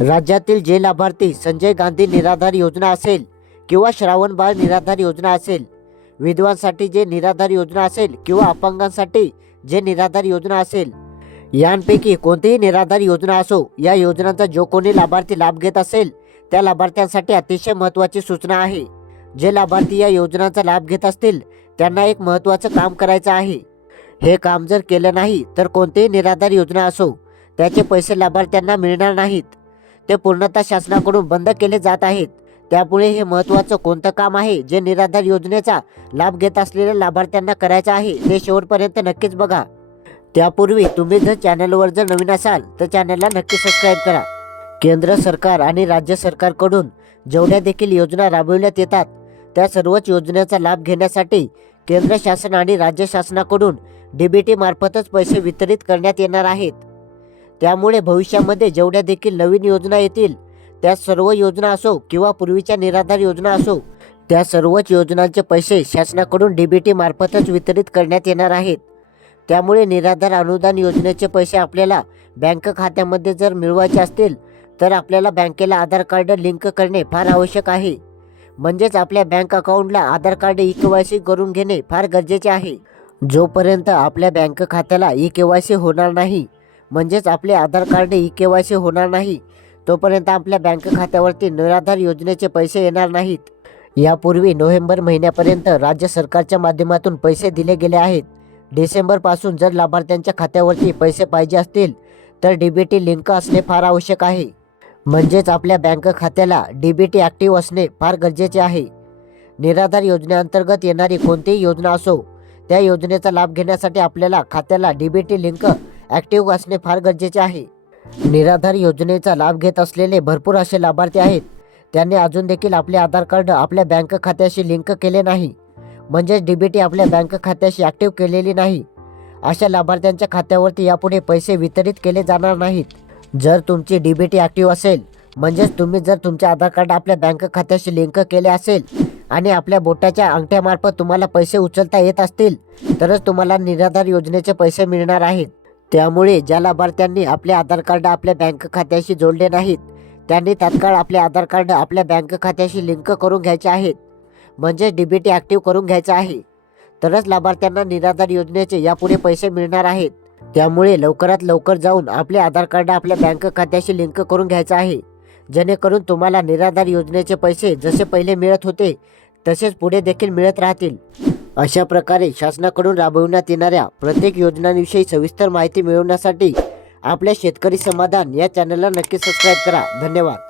राज्यातील जे लाभार्थी संजय गांधी निराधार योजना असेल किंवा श्रावण बाळ निराधार योजना असेल विधवांसाठी जे निराधार योजना असेल किंवा अपंगांसाठी जे निराधार योजना असेल यांपैकी कोणतीही निराधार योजना असो या योजनांचा जो कोणी लाभार्थी लाभ घेत असेल त्या लाभार्थ्यांसाठी अतिशय महत्त्वाची सूचना आहे. जे लाभार्थी या योजनांचा लाभ घेत असतील त्यांना एक महत्त्वाचं काम करायचं आहे. हे काम जर केलं नाही तर कोणतीही निराधार योजना असो त्याचे पैसे लाभार्थ्यांना मिळणार नाहीत. ते पूर्णतः शासनाकडून बंद केले जात आहेत. त्यामुळे हे महत्त्वाचं कोणतं काम आहे जे निराधार योजनेचा लाभ घेत असलेल्या लाभार्थ्यांना करायचं आहे ते शेवटपर्यंत नक्कीच बघा. त्यापूर्वी तुम्ही जर चॅनलवर जर नवीन असाल तर चॅनलला नक्की सबस्क्राईब करा. केंद्र सरकार आणि राज्य सरकारकडून जेवढ्या देखील योजना राबविण्यात येतात त्या सर्वच योजनेचा लाभ घेण्यासाठी केंद्र शासन आणि राज्य शासनाकडून डीबीटी मार्फतच पैसे वितरित करण्यात येणार आहेत. त्यामुळे भविष्यामध्ये जेवढ्या देखील नवीन योजना येतील त्या सर्व योजना असो किंवा पूर्वीच्या निराधार योजना असो त्या सर्वच योजनांचे पैसे शासनाकडून डीबीटी मार्फतच वितरित करण्यात येणार आहेत. त्यामुळे निराधार अनुदान योजनेचे पैसे आपल्याला बँक खात्यामध्ये जर मिळवायचे असतील तर आपल्याला बँकेला आधार कार्ड लिंक करणे फार आवश्यक आहे. म्हणजेच आपल्या बँक अकाउंटला Aadhaar card E K Y C करून घेणे फार गरजेचे आहे. जोपर्यंत आपल्या बँक खात्याला ई के वाय सी होणार नाही म्हणजेच आपले Aadhaar card E K Y C होणार नाही तोपर्यंत आपल्या बँक खात्यावरती निराधार योजनेचे पैसे येणार नाहीत. यापूर्वी नोव्हेंबर महिन्यापर्यंत राज्य सरकारच्या माध्यमातून पैसे दिले गेले आहेत. डिसेंबरपासून जर लाभार्थ्यांच्या खात्यावरती पैसे पाहिजे असतील तर डी बी टी लिंक असणे फार आवश्यक आहे. म्हणजेच आपल्या बँक खात्याला डी बी टी ॲक्टिव्ह असणे फार गरजेचे आहे. निराधार योजनेअंतर्गत येणारी कोणतीही योजना असो त्या योजनेचा लाभ घेण्यासाठी आपल्याला खात्याला D B T link active असणे फार गरजेचे आहे. निराधार योजनेचा लाभ घेत असलेले भरपूर असे लाभार्थी आहेत. त्यांनी अजून देखील आपले आधार कार्ड आपल्या बँक खात्याशी लिंक केले नाही. म्हणजेच डी बी टी आपल्या बँक खात्याशी ॲक्टिव्ह केलेली नाही. अशा लाभार्थ्यांच्या खात्यावरती यापुढे पैसे वितरित केले जाणार नाहीत. जर तुमची डी बी टी ॲक्टिव्ह असेल म्हणजेच तुम्ही जर तुमचे आधार कार्ड आपल्या बँक खात्याशी लिंक केले असेल आणि आपल्या बोटाच्या अंगठ्यामार्फत तुम्हाला पैसे उचलता येत असतील तरच तुम्हाला निराधार योजनेचे पैसे मिळणार आहेत. त्यामुळे ज्या लाभार्थ्यांनी आपले आधार कार्ड आपल्या बँक खात्याशी जोडले नाहीत त्यांनी तात्काळ आपले आधार कार्ड आपल्या बँक खात्याशी लिंक करून घ्यायचे आहेत. म्हणजे डी बी टी ॲक्टिव्ह करून घ्यायचं आहे. तरच लाभार्थ्यांना निराधार योजनेचे यापुढे पैसे मिळणार आहेत. त्यामुळे लवकरात लवकर जाऊन आपले आधार कार्ड आपल्या बँक खात्याशी लिंक करून घ्यायचं आहे. जेणेकरून तुम्हाला निराधार योजनेचे पैसे जसे पहिले मिळत होते तसेच पुढे देखील मिळत राहतील. अशा प्रकारे शासनाकडून राबविण्यात येणाऱ्या प्रत्येक योजनांविषयी सविस्तर माहिती मिळवण्यासाठी आपल्या शेतकरी समाधान या चॅनलला नक्की सबस्क्राईब करा. धन्यवाद.